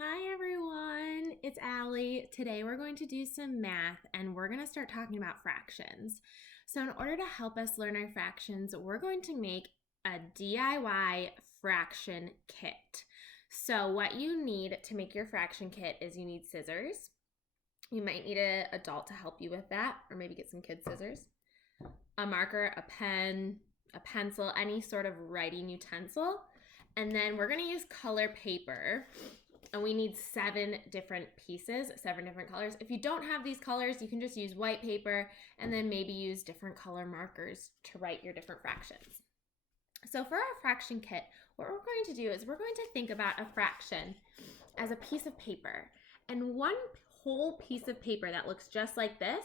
Hi everyone, it's Allie. Today we're going to do some math and we're going to start talking about fractions. So in order to help us learn our fractions, we're going to make a DIY fraction kit. So what you need to make your fraction kit is you need scissors. You might need an adult to help you with that, or maybe get some kid scissors, a marker, a pen, a pencil, any sort of writing utensil. And then we're going to use color paper. And we need 7 different pieces, 7 different colors. If you don't have these colors, you can just use white paper and then maybe use different color markers to write your different fractions. So for our fraction kit, what we're going to do is we're going to think about a fraction as a piece of paper. And one whole piece of paper that looks just like this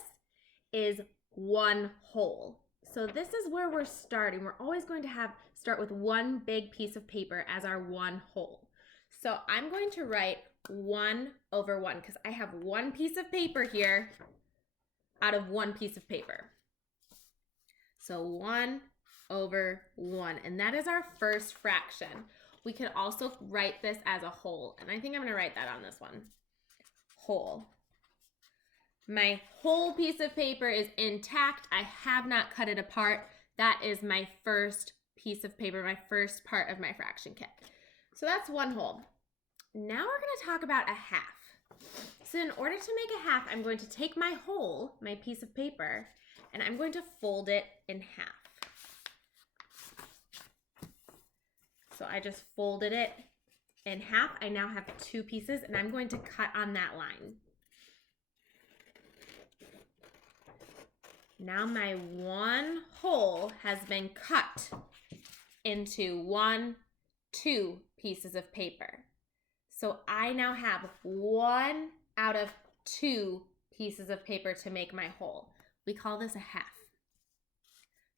is one whole. So this is where we're starting. We're always going to start with one big piece of paper as our one whole. So I'm going to write 1 over 1 because I have one piece of paper here out of one piece of paper. So 1 over 1, and that is our first fraction. We could also write this as a whole, and I think I'm going to write that on this one. Whole. My whole piece of paper is intact. I have not cut it apart. That is my first piece of paper, my first part of my fraction kit. So that's one whole. Now we're going to talk about a half. So in order to make a half, I'm going to take my whole, my piece of paper, and I'm going to fold it in half. So I just folded it in half. I now have 2 pieces, and I'm going to cut on that line. Now my one whole has been cut into 1, 2 pieces of paper. So I now have 1 out of 2 pieces of paper to make my whole. We call this a half.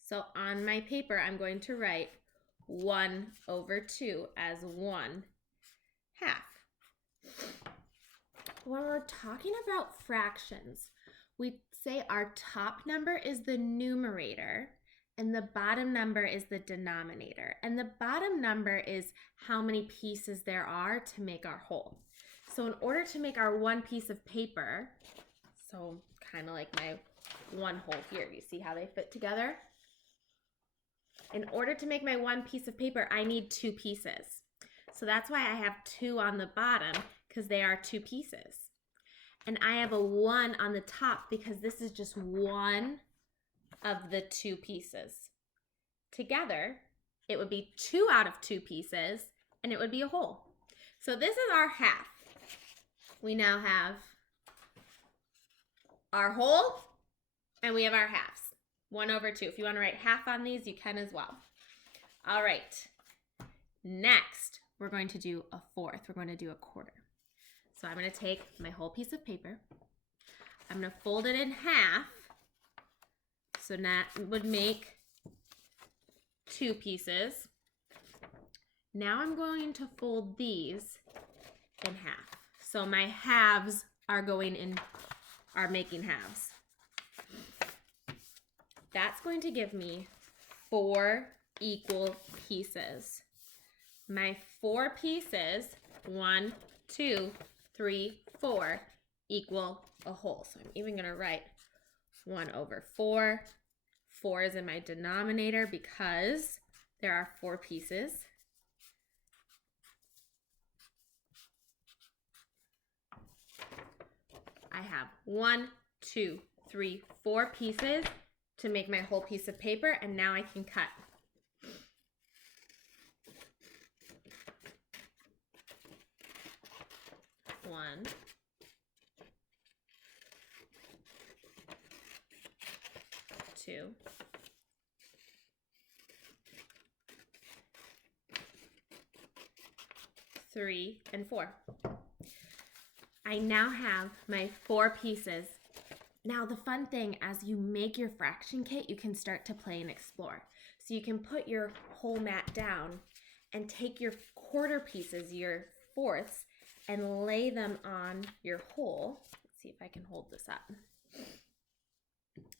So on my paper, I'm going to write 1 over 2 as 1 half. When we're talking about fractions, we say our top number is the numerator and the bottom number is the denominator. And the bottom number is how many pieces there are to make our whole. So in order to make our one piece of paper, so kind of like my one whole here, you see how they fit together? In order to make my one piece of paper, I need 2 pieces. So that's why I have 2 on the bottom, because they are 2 pieces. And I have a 1 on the top because this is just one of the 2 pieces. Together, it would be 2 out of 2 pieces, and it would be a whole. So this is our half. We now have our whole, and we have our halves. 1 over 2. If you want to write half on these, you can as well. All right. Next, we're going to do a fourth. We're going to do a quarter. So I'm going to take my whole piece of paper. I'm going to fold it in half. So that would make 2 pieces. Now I'm going to fold these in half. So my halves are making halves. That's going to give me 4 equal pieces. My 4 pieces, 1, 2, 3, 4, equal a whole. So I'm even going to write 1 over 4. 4 is in my denominator because there are 4 pieces. I have 1, 2, 3, 4 pieces to make my whole piece of paper, and now I can cut. One, 2, 3, and 4. I now have my 4 pieces. Now the fun thing, as you make your fraction kit, you can start to play and explore. So you can put your whole mat down and take your quarter pieces, your fourths, and lay them on your whole. Let's see if I can hold this up.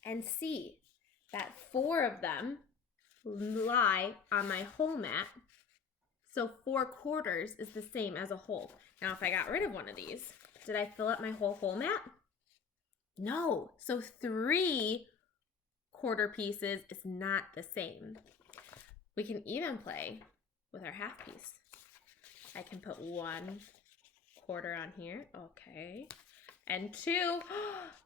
And see that 4 of them lie on my whole mat. So 4/4 is the same as a whole. Now, if I got rid of one of these, did I fill up my whole mat? No. So 3/4 pieces is not the same. We can even play with our half piece. I can put 1/4 on here. Okay. And 2.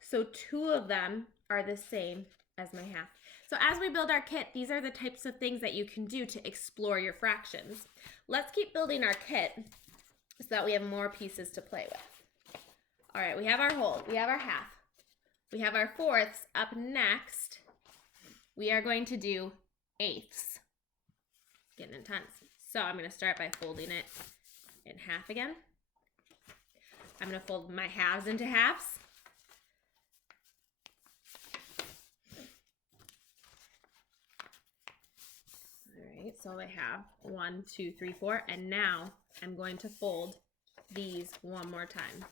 So 2 of them are the same as my half. So as we build our kit, these are the types of things that you can do to explore your fractions. Let's keep building our kit so that we have more pieces to play with. All right, we have our whole, we have our half, we have our fourths. Up next, we are going to do eighths. Getting intense. So I'm going to start by folding it in half again. I'm going to fold my halves into halves. So I have 1, 2, 3, 4, and now I'm going to fold these one more time.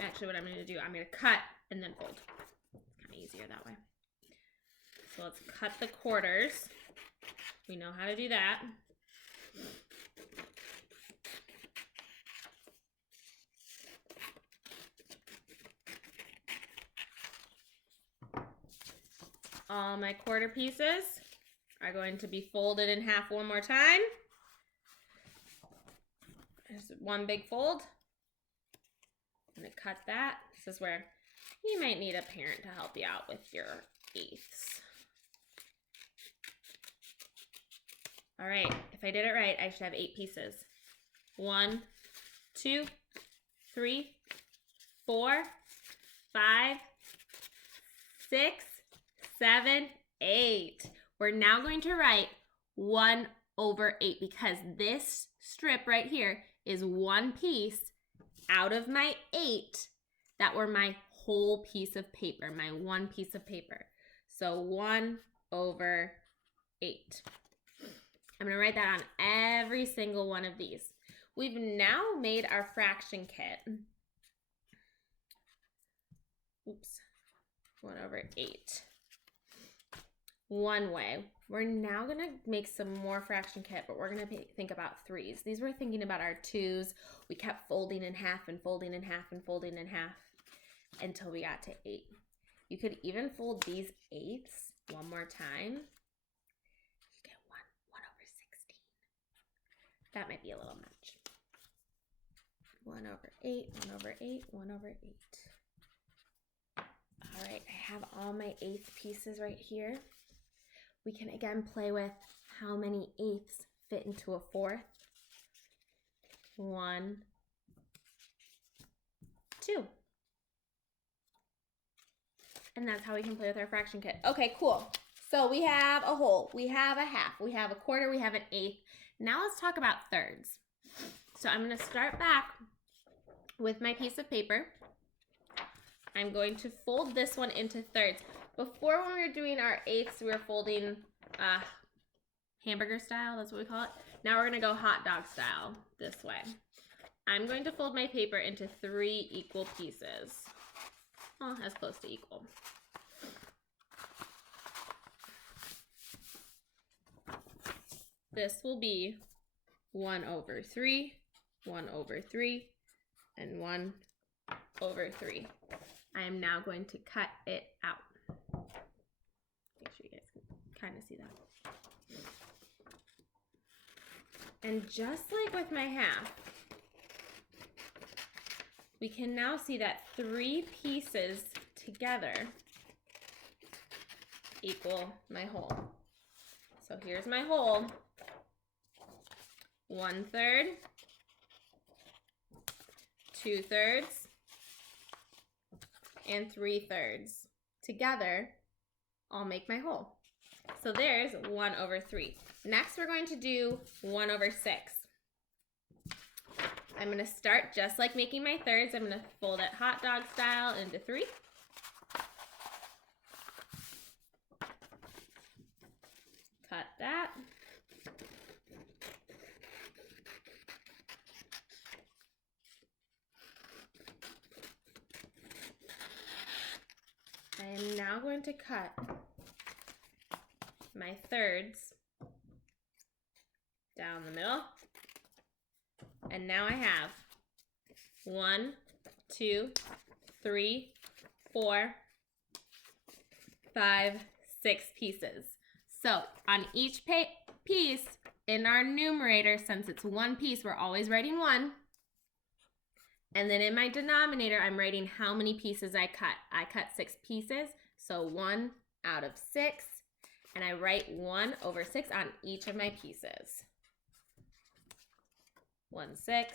Actually, what I'm going to do, I'm going to cut and then fold. It's kind of easier that way. So let's cut the quarters. We know how to do that. All my quarter pieces are going to be folded in half one more time. There's one big fold. I'm going to cut that. This is where you might need a parent to help you out with your eighths. All right, if I did it right, I should have 8 pieces. 1, 2, 3, 4, 5, 6, 7, 8. We're now going to write 1/8 because this strip right here is one piece out of my 8 that were my whole piece of paper, my one piece of paper. So 1/8. I'm going to write that on every single one of these. We've now made our fraction kit. Oops. 1/8. One way. We're now going to make some more fraction kit, but we're going to think about 3s. These were thinking about our 2s. We kept folding in half and folding in half and folding in half until we got to 8. You could even fold these 8ths one more time. You get 1/16. That might be a little much. 1/8, 1/8, 1/8. All right, I have all my 8th pieces right here. We can again play with how many 8ths fit into a 4th. 1, 2. And that's how we can play with our fraction kit. Okay, cool. So we have a whole, we have a half, we have a quarter, we have an 1/8. Now let's talk about thirds. So I'm going to start back with my piece of paper. I'm going to fold this one into thirds. Before, when we were doing our 8ths, we were folding hamburger style, that's what we call it. Now we're going to go hot dog style this way. I'm going to fold my paper into 3 equal pieces. Well, as close to equal. This will be 1/3, 1/3, and 1/3. I am now going to cut it out. Make sure you guys can kind of see that. And just like with my half, we can now see that 3 pieces together equal my whole. So here's my whole. 1/3, 2/3, and 3/3. Together, I'll make my whole. So there's 1/3. Next, we're going to do 1/6. I'm going to start just like making my thirds. I'm going to fold it hot dog style into 3. Cut that. I am now going to cut my thirds down the middle. And now I have 1, 2, 3, 4, 5, 6 pieces. So on each piece in our numerator, since it's one piece, we're always writing 1. And then in my denominator, I'm writing how many pieces I cut. I cut 6 pieces, so 1 out of 6. And I write 1 over 6 on each of my pieces. 1/6,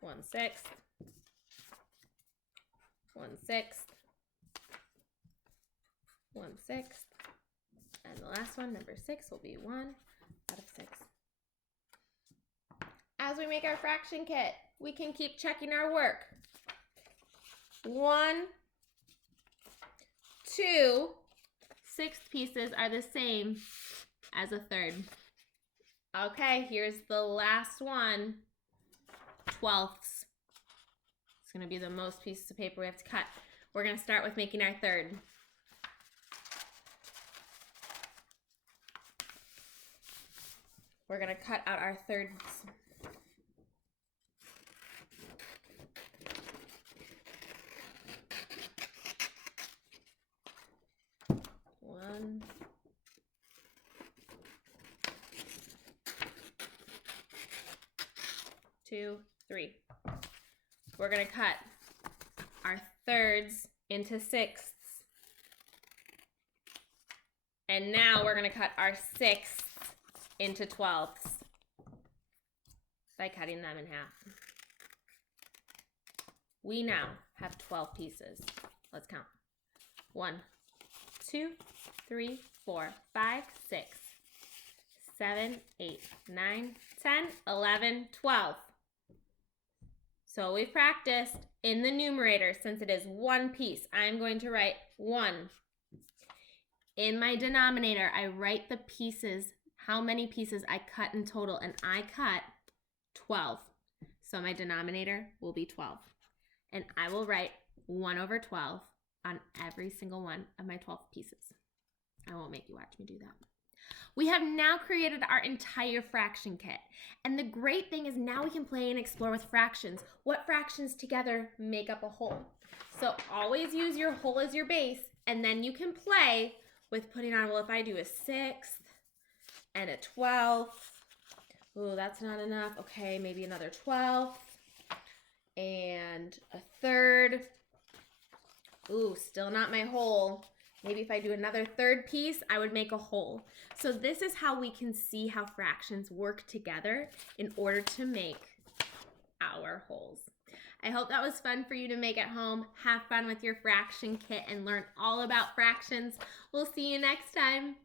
1/6, 1/6, 1/6, and the last one, number 6, will be 1 out of 6. As we make our fraction kit, we can keep checking our work. 1, 2, 6 pieces are the same as a third. Okay, here's the last one, 12ths. It's gonna be the most pieces of paper we have to cut. We're gonna start with making our third. We're gonna cut out our thirds. One, 2, 3. We're gonna cut our thirds into 6ths. And now we're gonna cut our 6ths into 12ths by cutting them in half. We now have 12 pieces. Let's count. 1, 2, 3, 4, 5, 6, 7, 8, 9, 10, 11, 12. So we've practiced in the numerator, since it is one piece, I'm going to write 1. In my denominator, I write the pieces, how many pieces I cut in total, and I cut 12. So my denominator will be 12. And I will write 1 over 12 on every single one of my 12 pieces. I won't make you watch me do that. We have now created our entire fraction kit. And the great thing is now we can play and explore with fractions. What fractions together make up a whole? So always use your whole as your base, and then you can play with putting on, well, if I do a 6th and a 12th, ooh, that's not enough. Okay, maybe another 12th and a third. Ooh, still not my whole. Maybe if I do another third piece, I would make a whole. So this is how we can see how fractions work together in order to make our wholes. I hope that was fun for you to make at home. Have fun with your fraction kit and learn all about fractions. We'll see you next time.